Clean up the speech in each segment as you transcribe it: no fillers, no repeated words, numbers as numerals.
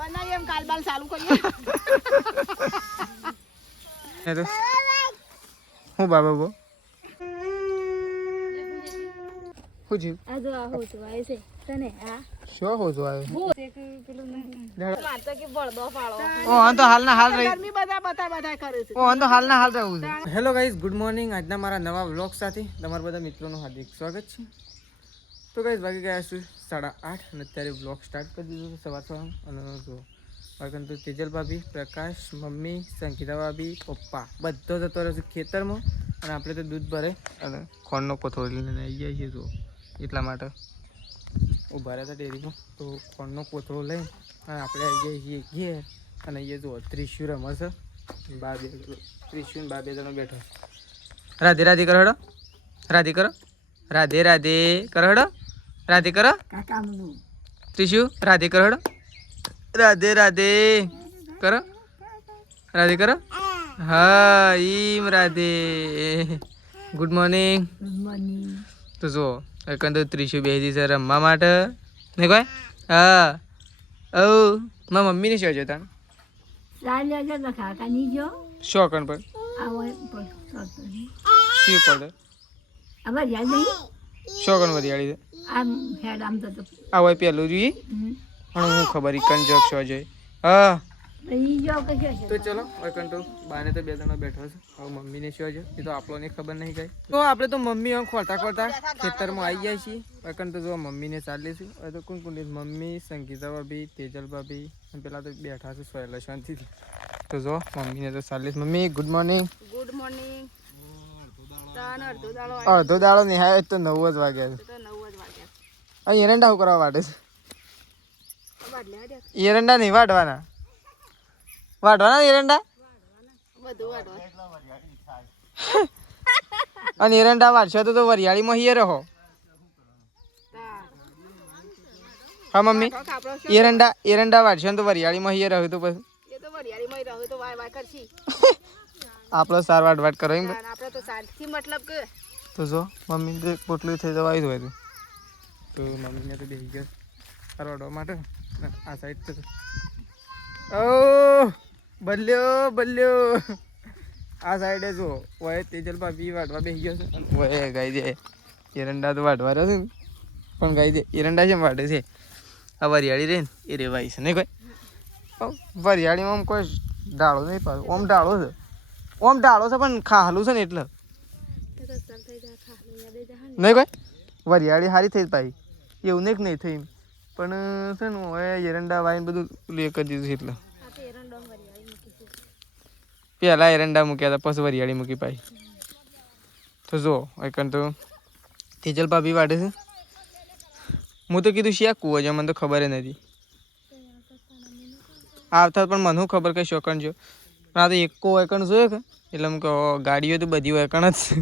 બનાવી એમ કાલ બાલ ચાલુ કરીએ એ તો હું બાબા બો હું જી આ જો આ હો તો આવે છે તને આ શું હો જો આવે હો એક પેલું નહીં મારતો કે બળદો પાડો ઓ આન તો હાલના હાલ રહી ગરમી બધા કરે છે ઓ આન તો હાલના હાલ રહું છે હેલો ગાઈઝ ગુડ મોર્નિંગ આજના મારા નવા વ્લોગ સાથે તમારા બધા મિત્રોનું હાર્દિક સ્વાગત છે તો ગાઈઝ વાગી ગયા છે 8:30 અને અત્યારે વ્લોગ સ્ટાર્ટ કરી દીધો સવાર અને જો વાગન તો તેજલ ભાભી પ્રકાશ મમ્મી સંગીતા ભાભી પપ્પા બધો જતો રહેશે ખેતરમાં અને આપણે તો દૂધ ભરે અને ખોણનો કોથળો લઈને આવી જાય છે જો એટલા માટે ઊભા રહ્યા હતા ડેરીમાં તો ખોણનો કોથળો લઈ અને આપણે આવી જઈએ છીએ ઘેર અને અહીંયા જો ત્રિશુર રમે છે ત્રિશુર બા બે જણો બેઠો રાધે રાધે કરો હેડો રાધે કરો રાધે રાધે કરો હેડો રાધે કરો ત્રિશુ રાધે કરો હેડો રાધે રાધે કરો રાધે કરો હા ઈમ રાધે ગુડ મોર્નિંગ તો જો એકંદ ત્રિશુ બેસી છે રમવા માટે નહીં કોઈ હા ઓ મારા મમ્મીને શું છે તાણ શોકણ પર શી પડે શોકણ વરિયાળી આ હોય પેલું જોઈએ પણ હું ખબર ઈકન જોક શો જોઈએ હા તો ચલો વૈકન તો બાને તો બે જણા બેઠો છે હવે મમ્મીને શું છે એ તો આપણને ખબર નહીં કઈ તો આપણે તો મમ્મી આમ ખોરતા ખોરતા ખેતરમાં આવી જાય છીએ વૈકન તો જો મમ્મીને ચાલે છે હવે તો કોણ કોણ મમ્મી સંગીતા ભાભી તેજલ ભાભી અને પેલા તો બેઠા છે સોયલા શાંતિથી તો જો મમ્મીને તો ચાલે છે મમ્મી ગુડ મોર્નિંગ અડધો દાડો નિહાય તો 9 જ વાગ્યા છે અહીં એરંડા કરવા વાટે છે એરંડા નહીં વાટવાના એરંડા અને એરંડા વાટશો તો વરિયાળીમાં હિયર રહો હા મમ્મી એરંડા વાટશો તો વરિયાળીમાં હિયર રહ્યું તો પછી આપણો સાર વાટ કરો એમ તો જો મમ્મી પોટલું થઈ જવા આવી હોય તો મમ્મીને તો બેસી ગયો સાર વાટવા માટે આ સાઈડ તો ઓ બલ્યો આ સાઈડે જો ઓય તેજલ ભાભી વાટવા બેસી ગયો છે ઓય ગાઈ દે એરંડા તો વાટવા રહ્યો છે પણ ગાઈ દે એરંડા છે વાટે છે આ વરિયાળી રે ને એ રેવાય છે નહીં કોઈ વરિયાળીમાં આમ કોઈ ડાળો નહીં પાછો ઓમ ડાળો છે પણ ખાલું છે ને એટલે નહીં કોઈ વરિયાળી સારી થઈ પાછી એવું નહીં થઈ પણ છે ને હવે એરંડા વાઈને બધું લે કરી દીધું એટલે પહેલાં એરંડા મૂક્યા હતા પછી વરિયાળી મૂકી પાછી તો જો એકન તો તેજલ ભાભી વાટે છે હું તો કીધું શિયા કૂવો છે મને તો ખબર નથી આવતા પણ મને ખબર કે શોકણ જો પણ આ તો એકો એકણ જોયો કે એટલે હું કહો ગાડીઓ તો બધી એકણ જ છે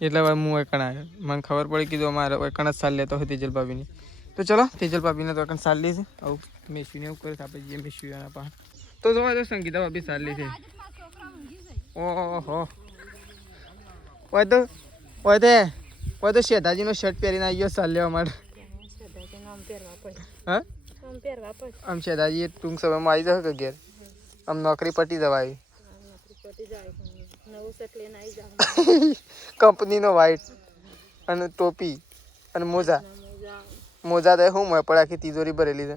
એટલે હું એકણ આવ્યો મને ખબર પડી કીધું અમારે એકણ જ સાલ લેતો હોય તેજલ ભાભીની તો ચલો તેજલ ભાભીને તો એકણ સાલ લે છે આવું મેસુને એવું કરે આપણે જઈએ મેસુના પાસે તો જોવા તો સંગીતા ભાભી સાલ લે છે ઓહો હોય તો શેઠાજીનો શર્ટ પહેરીને આવી ગયો સાલ લેવા માટે હા આમ શેઠાજી ટૂંક સમયમાં આવી જશે કે ઘેર આમ નોકરી પટી જવાય કંપનીનો વ્હાઈટ અને ટોપી અને મોજા તો શું મળે પડે આખી તિજોરી ભરેલી છે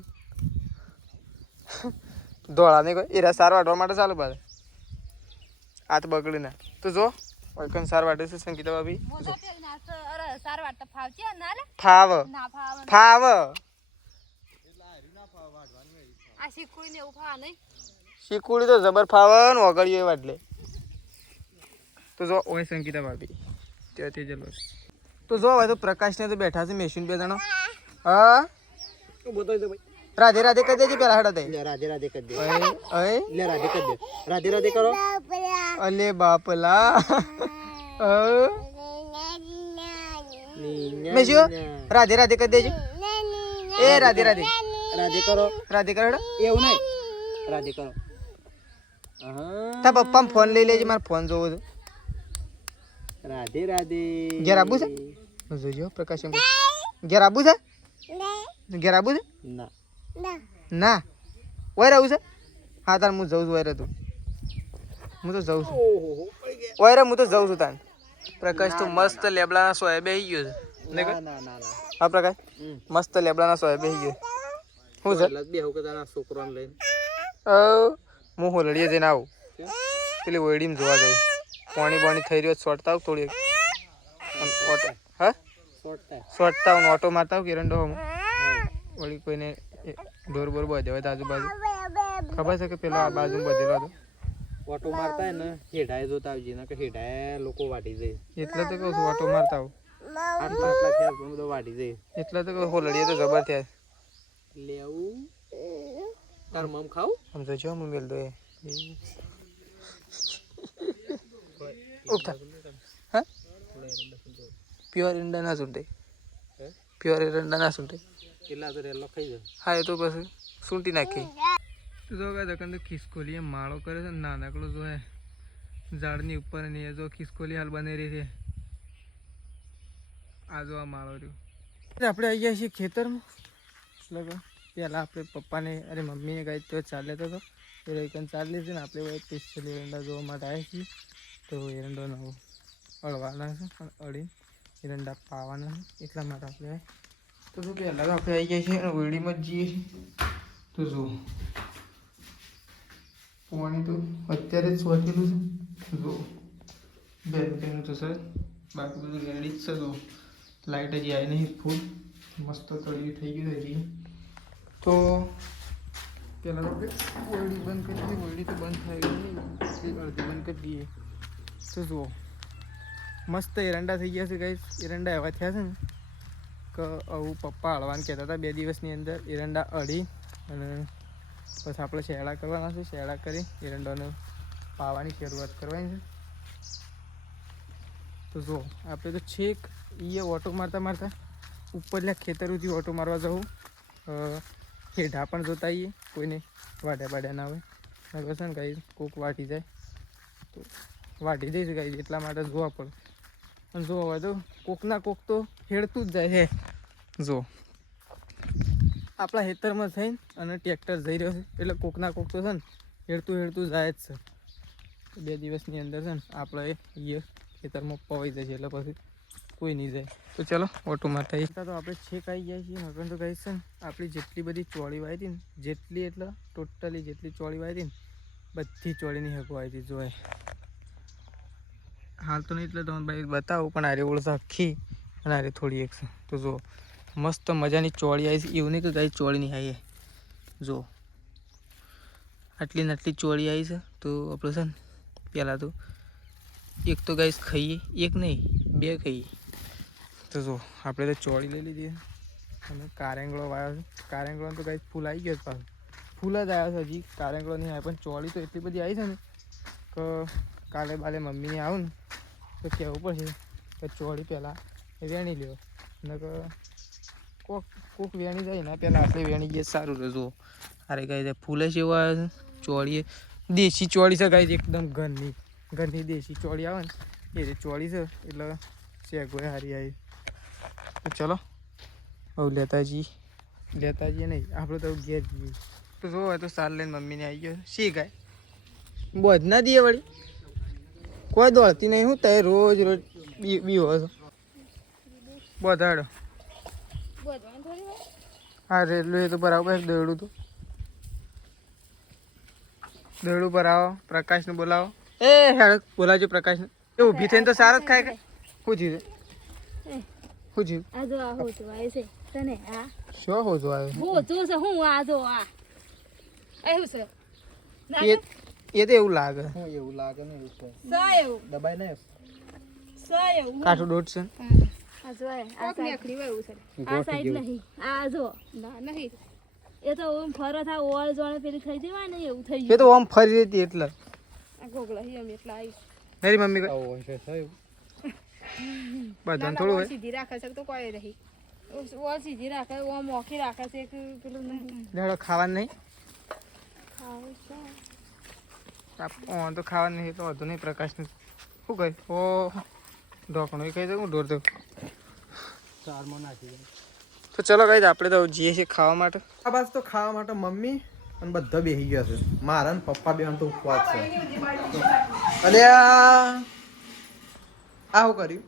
ધોળા નહીં કોઈ એરા સાર વાટવા માટે ચાલુ પાડે હાથ બગડી ના તો જો વૈકન સાર વાટે છે સંગીતા ભાભી ફાવ શીકુડી તો જબર ફાવન વગડ્યો વાટલે તો જો ઓય સંગીતા ભાભી ત્યાં તેજલ તો જો હવે તો પ્રકાશને તો બેઠા છે મેશિન બે જણો હા રાધે રાધે કરી દેજે પેલા હેડા દે રાધે રાધે કરી દે લે રાધે કરી દે રાધે રાધે કરો અલે બાપલા મેશુ રાધે રાધે કરી દેજો એ રાધે રાધે કરો હેડા એવું નહીં રાધે કરો તા પપ્પા ફોન લઈ લેજે મારે ફોન જોવો છે રાધે રાધે ઘેર આબુ છે જોજો પ્રકાશ ઘેર આબુ છે ઘેર આબુ છે ના ઓય આવું છે હા તાર હું જઉં છું ઓય તું હું તો જઉં છું ઓય હું તો જઉં છું તાન પ્રકાશ તો મસ્ત લેબડાના સોય બેહી ગયો છે ને હા પ્રકાશ મસ્ત લેબડાના સોય બેહી ગયો હું છે બેહું કે તારા છોકરાને લઈને હું હોલડીએ જઈને આવું પેલી ઓયડીમાં જોવા જાઉં પાણી થઈ રહ્યો શોર્ટતા આવું થોડી ઓટો હા શોર્ટતા આવું ઓટો મારતા આવું કિરણ ડો વળી કોઈને ઢોર બોર બધે હોય આજુબાજુ ખબર છે કે પેલા બાજુ બધેલો હતો ઓટો મારતા ને હેડાએ જોતા આવજે ને કે હેડાએ લોકો વાટી જાય એટલે તો કહું છું ઓટો મારતા આવું આટલા થયા પણ બધો વાટી જાય એટલે તો કહું હોલડીએ તો જબર થયા લેવું તાર મમ ખાવ સમજો છો હું મેલ દો એ ઉઠા હા પ્યોર એરંડા ના સુંટે પ્યોર એરંડા ના સુંટે કેટલા તો રેલો ખાઈ જાય હા એ તો પછી સૂંટી નાખી જો કે દકન તો ખિસકોલી માળો કરે છે નાનકડો જો હે ઝાડની ઉપર ને એ જો ખિસકોલી હાલ બની રહી છે આ જો આ માળો રહ્યો આપણે આવી ગયા છીએ ખેતરમાં એટલે પહેલાં આપણે પપ્પાને અરે મમ્મીને કાંઈ તો ચાલે તો એ એકન ચાલી છે ને આપણે સ્પેશિયલ એરંડા જોવા માટે આવ્યા છીએ તો એરંડો નવો અળવાના છે અને અળીને એરંડા પાવાના છે એટલા માટે આપણે તો શું પહેલાં તો આપણે આવી ગયા છીએ અને વેડીમાં જ જઈએ છીએ તો જુઓ પાણી તો અત્યારે જ વાંચેલું છે જુઓ બે રૂપિયાનું તો સર બાકી બધું રેડી જ છે જુઓ લાઇટ હજી આવી નહીં ફૂલ મસ્ત તળિયું થઈ ગયું હજી તો પહેલાં આપણે ઓયડી બંધ કરી દઈએ ઓયડી તો બંધ થઈ ગઈ અડધી બંધ કરી દઈએ તો જુઓ મસ્ત એરંડા થઈ ગયા છે ગાઈસ એરંડા એવા થયા છે ને કે આવું પપ્પા હળવાને કહેતા હતા 2 દિવસની અંદર એરંડા અડી અને પછી આપણે શેરડા કરવાના છે શેરડા કરી એરંડાને પાવાની શરૂઆત કરવાની છે તો જુઓ આપણે તો છેક એ ઓટો મારતા ઉપરલા ખેતરોથી ઓટો મારવા જવું હેઠા પણ જોતા આવીએ કોઈને વાડ્યા ના હોય બસ ને કાંઈ કોક વાટી જાય તો વાટી જઈશું કાંઈ એટલા માટે જોવા પડે અને જોવા હોય તો કોકના કોક તો હેડતું જ જાય છે જો આપણા ખેતરમાં થઈને અને ટ્રેક્ટર જઈ રહ્યો છે એટલે કોકના કોક તો છે ને હેડતું જાય જ છે 2 દિવસની અંદર છે ને આપણે એ ખેતરમાં પવાઈ જશે એટલે પછી કોઈ નહીં જાય તો ચાલો ઓટો મારતા તો આપણે છેક આવી ગયા છીએ નકર તો કહીશ ને આપણી જેટલી બધી ચોળી વાવી હતી ને જેટલી એટલે ટોટલી જેટલી ચોળી વાવી હતી ને બધી ચોળીની હકો આવી હતી જોવાય હાલ તો નહીં એટલે તમને ભાઈ બતાવું પણ આરે ઓળખ આખી અને આરે થોડી એક છે તો જો મસ્ત મજાની ચોળી આવી છે એવું નહીં કે ગાય ચોળી નહીં આવી જો આટલી ને આટલી ચોળી આવી છે તો આપણે છે ને પહેલાં તો એક તો ગાય ખાઈએ એક નહીં 2 ખાઈએ તો જો આપણે તો ચોળી લઈ લીધી અને કારેંગળો વાવ્યો છે કારેંગળો તો ગાય ફૂલ આવી ગયો પાછું ફૂલ જ આવ્યો છે હજી કારેંગળો નહીં આવે પણ ચોળી તો એટલી બધી આવી છે ને કે કાલે બાલે મમ્મીને આવું ને તો કહેવું પડશે કે ચોળી પહેલાં વેણી લ્યો ને કે કોક વેણી જાય ને પહેલાં આપણે વેણી ગઈએ સારું રહે જુઓ અરે ગાય ફૂલે જ એવું આવે છે ચોળીએ દેશી ચોળી છે ગાય એકદમ ઘરની દેશી ચોળી આવે ને એ ચોળી છે એટલે શેગોય સારી આવી તો ચલો હવે લેતા જઈએ નહીં આપણે તો ઘેર જઈએ તો જો તો સાર લઈને મમ્મીને આવી ગયો શી ગાય બોધ ના દઈએ વળી કોઈ દોડતી નહીં હું તે રોજ બીવો છો બોધાડો હા રેલવે તો બરાબર દોડું તો દોડું પર આવો પ્રકાશને બોલાવો એ હેડ બોલાવજો પ્રકાશને એ ઊભી થઈને તો સારા જ ખાય કે શું થયું શું થયું આ જો આ હોતું આવે છે તને આ શું હોતું આવે હોતું છે હું આ જો આ એવું છે એ તો એવું લાગે હું એવું લાગે ને એવું છે સાયું દબાઈ ને સાયું કાઠું દોઢ છે આ જો આ નીકળી એવું છે આ સાઈડ નહીં આ જો ના નહીં એ તો ઓમ ફરત આ ઓળ જોણે પેલી થઈ જવાય ને એવું થઈ એ તો આમ ફરી હતી એટલે આ ગોગલા હી અમે એટલા આવી મારી મમ્મી આવો હશે થયું બધાને થોડું હોય સીધી રાખે છે તો કોઈ રહી ઓળ સીધી રાખે ઓમ મોખી રાખે છે કે પેલું નહીં લેડો ખાવાનું નહીં ખાવું છે તો ખાવાનું નહીં તો વધુ નહીં પ્રકાશનું શું કહે ઓ ઢોકણું કહી દઉં ઢોર દઉં ચારમાં નાખી દે તો ચલો ગાઈસ આપણે તો જઈએ છીએ ખાવા માટે આ બાજુ તો ખાવા માટે મમ્મી અને બધા બેસી ગયા છે. મારા ને પપ્પા બે તો ઉપવાસ છે. અલે આ શું કર્યું?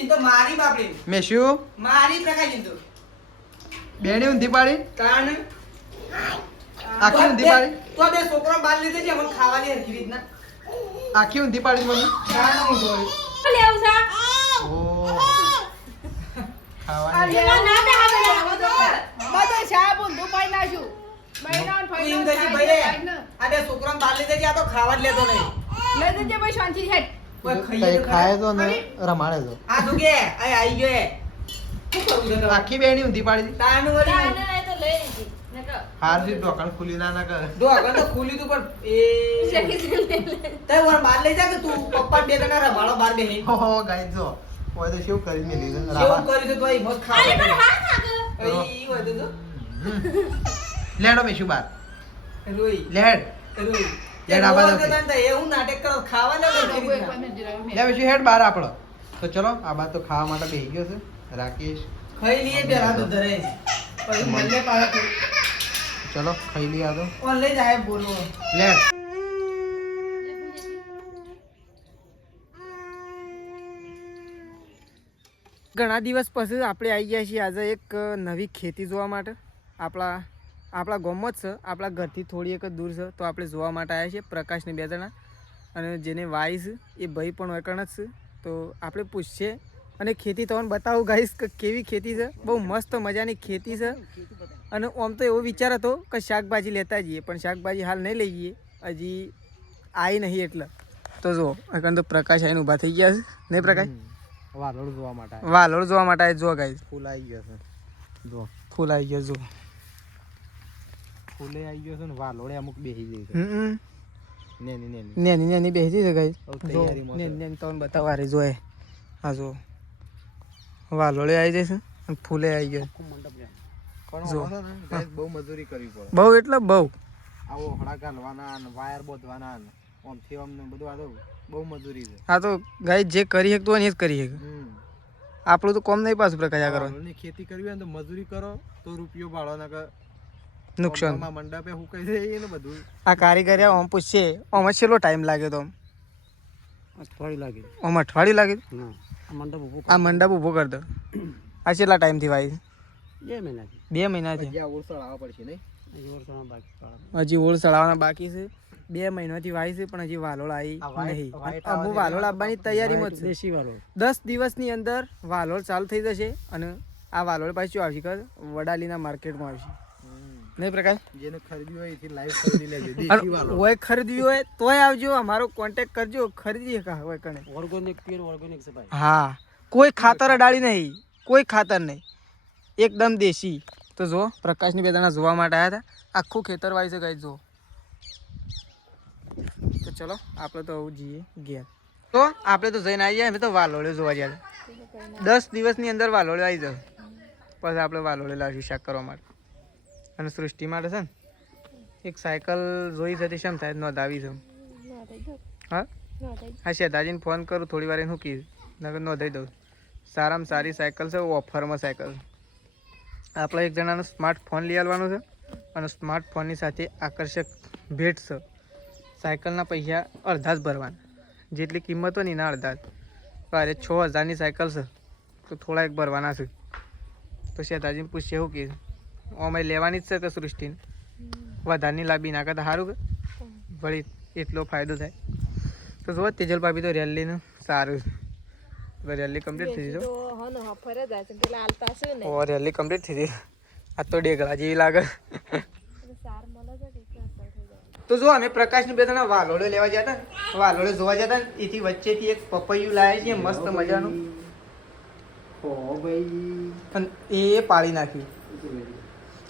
ઈ તો મારી બાપડી મેં શું મારી પ્રકાશ ઈ તો બેણી ઊંધી પાડી? કાન આખી ઊંધી પાડી? તો બે છોકરો બાર લીધે છે મને ખાવાની હરખી રીતના આખી ઊંધી પાડી મને? કાન ઊંધો હોય. લેવું છે ઓહ ખાવાની બધો સાહેબ ઊંધું પાઈ નાખ્યું. મહિનાનો તું એમ ફાયદો કહેજે ભાઈ થાય ને. આ બે છોકરાને બાર લીધે છે આ તો ખાવા જ લેતો નહીં લઈ દેજે ભાઈ શાંતિથી હેડ. કોઈ કઈ ખાઈએ તો ખાય ખરા. તો ને રમાડે તો. આ શું કે આ આવી ગયો એ શું કરવું છે તમારે? આખી બેણી ઊંધી પાડી? તાનું વળી તાને નહીં તો લઈ લીધી નકર હારથી ઢોકણ ખુલી ના કર. જો આગળ તો ખુલ્યું તું પણ શકી છે લે તે ઓર બાર લઈ જા કે તું પપ્પા બે જણા રમાડો બાર બેહી હો ગાઈ જો કોઈ તો શું કરી મેલી છે કેવું રાવા. કર્યું છે તો એ મસ્ત અરે પણ ખાવા હા નાખ ઈ હોય તો જો લેડો મેશું બાર રોઈ લેડ રોઈ યાર, આ બાજુ એ હું નાટક કરો ખાવા ને કોઈ પણ જ રહ્યો નહીં. લે મેશું હેડ બાર આપણો. તો ચલો આ બાર તો ખાવા માટે બેસી ગયો છે રાકેશ. ખાઈ લઈએ પેલા તો ધરે પછી મળે પાછા ચલો ખાઈ લઈએ આ તો. ઓન લઈ જાય બોલો લેડ ઘણા દિવસ પછી આપણે આવી ગયા છીએ આજે એક નવી ખેતી જોવા માટે. આપણા ગામમાં જ છે, આપણા ઘરથી થોડી એક જ દૂર છે, તો આપણે જોવા માટે આવ્યા છીએ પ્રકાશને બે જણા. અને જેને વાઈસ એ ભાઈ પણ વેકણ જ છે, તો આપણે પૂછીએ અને ખેતી તમને બતાવું ગાઈશ કે કેવી ખેતી છે. બહુ મસ્ત મજાની ખેતી છે. અને આમ તો એવો વિચાર હતો કે શાકભાજી લેતા જઈએ, પણ શાકભાજી હાલ નહીં લઈ જઈએ, હજી આવી નહીં એટલે. તો જો કારણ તો પ્રકાશ આવીને ઊભા થઈ ગયા છે નહીં પ્રકાશ? વાલોડ જોવા માટે. વાલોડ જોવા માટે જો ગાઈસ ફૂલ આવી ગયો છે. જો ફૂલ આવી ગયો જો. ફૂલે આવી ગયો છે ને વાલોડે અમુક બેસી જાય છે. નેની નેની નેની નેની બેસી છે ગાઈસ. હવે જો તૈયારીમાં છે. નેની નેની તમને બતાવવા રે જોએ. હા જો વાલોડે આવી જાય છે અને ફૂલે આવી ગયો. પણ જો. વાંધો નહીં, guys, બહુ મજૂરી કરવી પડે. બહુ એટલે બહુ. આવો હળા ઘાલવાના ને વાયર બોધવાના ને આમથી આમ ને બધું આ તો બહુ મજૂરી છે. આ તો ગાઈસ જે કરી શકતું હોય ને એ જ કરી શકે. આપણું તો કોમ નહીં પાછું પ્રકાશ આ કરવાનું. વાલોડની ખેતી કરવી હોય ને તો મજૂરી કરો તો રૂપિયો ભાડો ના કે નુકસાન. મંડપે હુકાઈ જાય ને બધું. આ કારીગર આમ પૂછશે આમ જ કેટલો ટાઈમ લાગે તો? અઠવાડિયું લાગે. આમ અઠવાડિયું લાગે? મંડપ ઉભો આ મંડપ ઊભો કર દો. આ કેટલા ટાઈમથી વાઈ? 2 મહિનાથી. 2 મહિનાથી. જ્યાં ઓળસળ આવવા પડશે નહીં બાકી હજી ઓળ ચડાવવાના બાકી છે. 2 મહિનાથી વાય છે પણ હજી વાલોળ આવી નહીં. અમુક વાલોળ આવવાની તૈયારીમાં જ છે. દેશી વાલોડ. 10 દિવસની અંદર વાલોળ ચાલુ થઈ જશે. અને આ વાલોળ પાછું આવશે ખબર? વડાલીના માર્કેટમાં આવશે નહીં પ્રકાશ? જેને ખરીદ્યું હોય એથી લાઈવ ખરીદી લેજો. દેશી અને વાલોડ. હોય ખરીદ્યું હોય તોય આવજો, અમારો કોન્ટેક્ટ કરજો, ખરીદી શકા હોય કણે. ઓર્ગેનિક પ્યોર ઓર્ગેનિક છે ભાઈ. હા, કોઈ ખાતર અડાડી નહીં, કોઈ ખાતર નહીં, એકદમ દેશી. તો જો પ્રકાશની બે જણા જોવા માટે આવ્યા હતા. આખું ખેતર વાય છે ગાઈ જો. તો ચલો આપણે તો આવું જઈએ ઘેર. તો આપણે તો જઈને આવી જાય. અમે તો વાલોળે જોવા ગયા. 10 દિવસની અંદર વાલોળે આવી જશે. પછી આપણે વાલોળે લાવીશું શાક કરવા માટે. અને સૃષ્ટિ માટે છે ને એક સાયકલ જોઈ છે તે શેમ થાય નોંધાવી છે. હા હા, શેતાજીને ફોન કરું થોડી વાર શું કીધું નગર નોંધાઈ દઉં. સારામાં સારી સાયકલ છે, ઓફરમાં સાયકલ. આપણે એક જણાનો સ્માર્ટફોન લઈ આવવાનો છે અને સ્માર્ટફોનની સાથે આકર્ષક ભેટ છે. સાયકલના પૈસા અડધા જ ભરવાના, જેટલી કિંમત હોય ને એના અડધા જ. અરે 6000ની સાયકલ છે તો થોડા એક ભરવાના છે. તો શેતાજીને પૂછીએ શું કે અમે લેવાની જ છે કે સૃષ્ટિને વધારની લાભી નાખે તો સારું કે વળી એટલો ફાયદો થાય. તો જો તેજલ ભાભી તો રેલીનું સારું રેલી કમ્પ્લીટ થઈ ગઈ. ઓ રેલી કમ્પ્લીટ થઈ ગઈ. આ તો ડેગલા જેવી લાગે. તો જો અમે પ્રકાશની બે જણા વાલોડે લેવા ગયા હતા, વાલોડે જોવા ગયા હતા ને એથી વચ્ચેથી એક પપૈયું લાવ્યા છીએ મસ્ત મજાનું. અને એ પાળી નાખ્યું.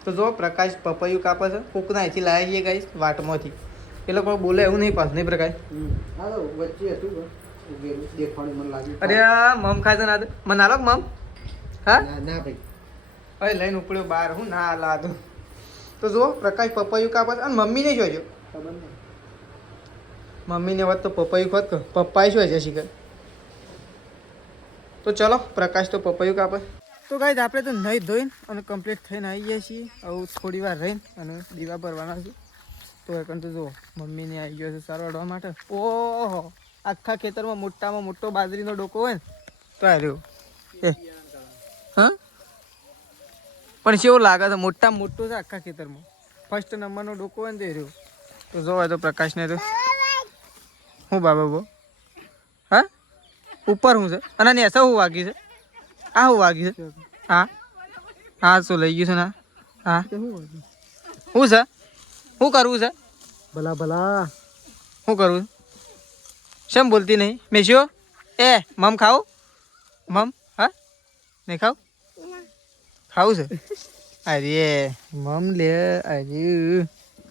તો જો પ્રકાશ પપૈયું કાપે છે. કોકના અહીંથી લાવ્યા છીએ ગાઈસ વાટમાંથી. એ લોકો બોલે એવું નહીં પાછું નહીં પ્રકાશ? અરે મમ ખાશે ના મને આલો મમ. હા ના ભાઈ હવે લઈને ઉપડ્યો બહાર. હું ના લાદું. તો જુઓ પ્રકાશ પપૈયું કાપે છે. અને મમ્મીને જોજો, મમ્મીને વાત તો પપૈયું ખોત પપ્પાએ શું છે શીખર. તો ચલો પ્રકાશ તો પપૈયું કાપે. તો ગાઈઝ આપણે તો નહીં ધોઈને અને કમ્પ્લીટ થઈને આવી ગયા છીએ. હવે થોડી વાર રહીને અને દીવા ભરવાના છે. તો એકન તો જો મમ્મીને આવી ગયો છે સારો અડવા માટે. ઓહો આખા ખેતરમાં મોટામાં મોટો બાજરીનો ડોકો હોય ને તો આ રહ્યો એ હા પણ કેવું લાગે છે મોટામાં મોટો છે આખા ખેતરમાં. ફર્સ્ટ નંબરનો ડોકો હોય ને તે રહ્યો. તો જોવાય તો પ્રકાશને તો હું બાબા બો હા ઉપર શું છે અને નેસા શું વાગી છે આ શું વાગી છે હા હા શું લઈ ગયું છે ને હા શું છે શું કરવું છે ભલા ભલા શું કરવું શેમ બોલતી નહીં મેશ્યો એ મમ ખાવું મમ હા નહીં ખાવ ખાવું છે અરે મમ લે અરે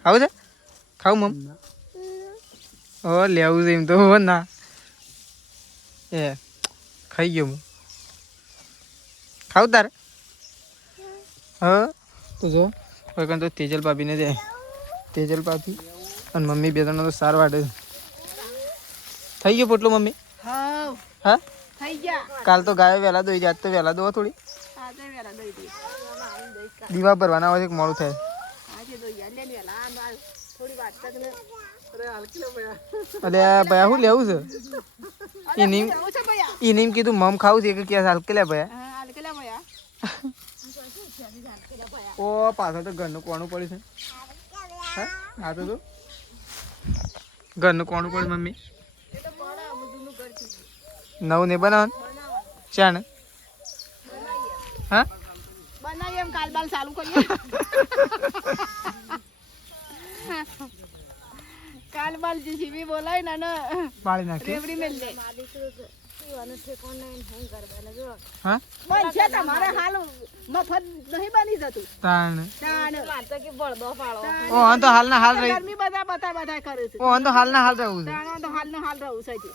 ખાવું છે ખાવું મમ ઓ લેવું છે એમ તો ના એ ખાઈ ગયો હું ખાવું તારે હા તો જો કોઈ કંઈ તો તેજલ ભાભીને દે તેજલ ભાભી અને મમ્મી બે ત્રણ તો સાર વાટે થઈ ગયો પોટલો મમ્મી હા હા થઈ ગયા કાલ તો ગાયો વહેલા દોઈ જાય તો વહેલા દો થોડી આજે વેલા દઈ દી દીવા ભરવાના હોય છે મોડું થાય આજે દઈ યાર લે વેલા થોડી વાત તક ને અરે ભયા શું લેવું છે એ નીમ આવું છે ભયા એ નીમ કીધું મમ ખાવું છે કે ક્યાં હાલ કે લે ભયા હા હાલ કેલા ભયા ઓ પાછળ તો ઘરનું કોણું પડ્યું છે હા આ તો જો ઘરનું કોણું પડ્યું મમ્મી નવું ને બનાવવાનું ચા ને હા બનાવી એમ કાલ બાલ ચાલુ કરીએ કાલ બાલ જીસીબી બોલાય ને પાડી નાખીએ રેવડી મેલ દે હા બનશે તમારે હાલ મફત નહીં બની જતું તાણ તાણ ઓ આન તો હાલના હાલ રહી ગરમી બધા કરે છે ઓ આન તો હાલના હાલ રહું છે તાણ તો હાલ ને હાલ રહું છે જી.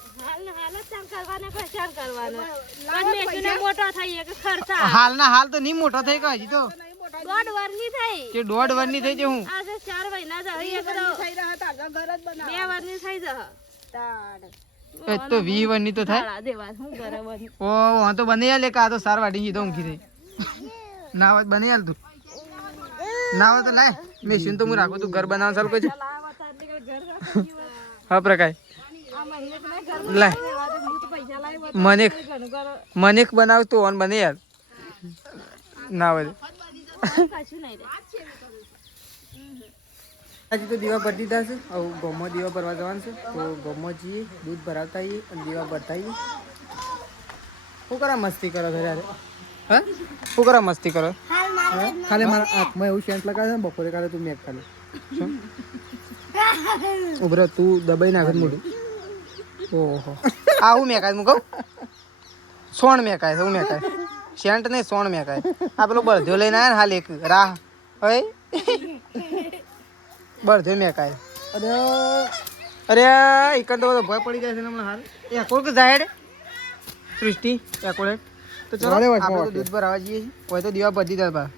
હાલના હાલ તો નહીં મોટો થઈ ગયો હજી તો નહીં મોટા દોઢ વરની થઈ કે દોઢ વર્ષની થઈ છે હું આજે 4 મહિના થઈ એક તો થઈ રહ્યા હતા ઘર જ બનાવ 2 વરની થઈ જશે તાણ એ તો 20 વર્ષની તો થાય તાળા દેવા શું કરે વરી ઓ હા તો બની લે કા તો સાર વાટી ગઈ તો ઊંઘી થઈ ના વાત બની હાલ તું ના વાત લાય મેં તો હું રાખું તું ઘર બનાવવાનું ચાલુ કરજે હા પ્રકાશ લાય મને બનાવ તું ઓન બને યાર ના વધે કશું નહીં રે આજે તો દીવા ભરતી થશે હવે ગોમાં દીવા ભરવા જવાનું છે તો ગોમાં જઈએ દૂધ ભરાવતા આવીએ અને દીવા ભરતા આવીએ શું કરા મસ્તી કરો છો યારે હા શું કરા મસ્તી કરો ખાલી મારા આંખમાં એવું સેન્ટ લગાવે છે બપોરે કાલે તું મેક ખાલી ઉભરો તું દબાઈ નાખે મોઢું ઓહો આ હું મેકાય હું કહું સોણ મેકાય છે હું મેકાય સેન્ટ નહીં સોણ મેકાય આ પેલો બળધ્યો લઈને આવ્યા ને હાલ એક રાહ હોય બળધ્યો મેકાય અરે એકંદ બધો ભય પડી જાય છે ને હમણાં હાલ એ કોક જાય રે સૃષ્ટિ એકોડેટ તો ચલો આપણે તો દૂધ ભરાવા જઈએ છીએ હોય તો દીવા બધી જાય બા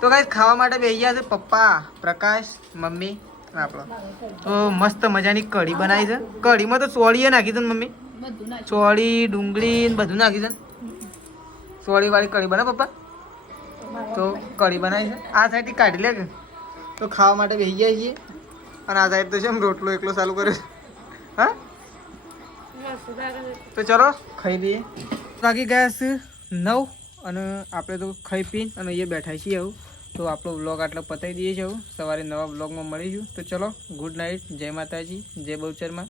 તો ગાઈસ ખાવા માટે બેસી ગયા છે પપ્પા પ્રકાશ મમ્મી આપણો તો મસ્ત મજાની કઢી બનાવી છે કઢીમાં તો ચોળીએ નાખી છે ને મમ્મી બધું ના ચોળી ડુંગળી ને બધું નાખી છે ચોળી વાળી કઢી બને પપ્પા તો કઢી બનાવી છે આ સાઈડથી કાઢી લે કે તો ખાવા માટે બેસી ગયા છીએ અને આ સાઈડ તો છે એમ રોટલો એકલો ચાલુ કર્યો છે હા તો ચલો ખાઈ લઈએ વાગી ગયા છે 9 અને આપણે તો ખાઈ પીને અને અહીંયા બેઠા છીએ આવું તો આપણો વ્લોગ આટલો પતાવી દઈએ છીએ આવું સવારે નવા વ્લોગમાં મળીશું તો ચલો ગુડ નાઇટ જય માતાજી જય બહુચરમાં